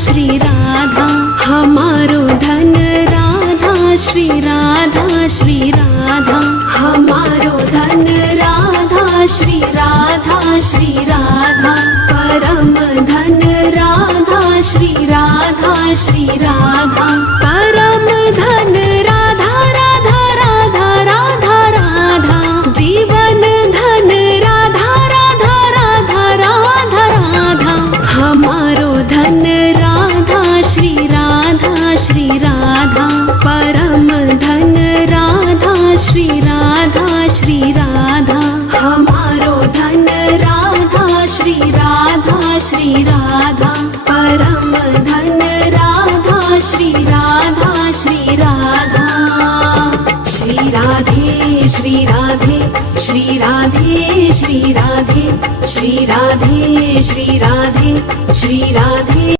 श्री राधा, हमारो धन राधा श्री राधा, श्री राधा हमारो धन राधा श्री राधा, श्री राधा परम धन राधा श्री राधा, श्री राधा परम धन राधा, राधा राधा राधा राधा जीवन धन राधा, राधा राधा राधा राधा हमारो धन राधा श्री राधा, श्री राधा परम धन राधा श्री राधा, श्री राधा हमारो धन राधा श्री राधा, श्री राधा परम धन राधा श्री राधा, श्री राधा श्री राधे, श्री राधे, श्री राधे, श्री राधे, श्री राधे, श्री राधे, श्री राधे।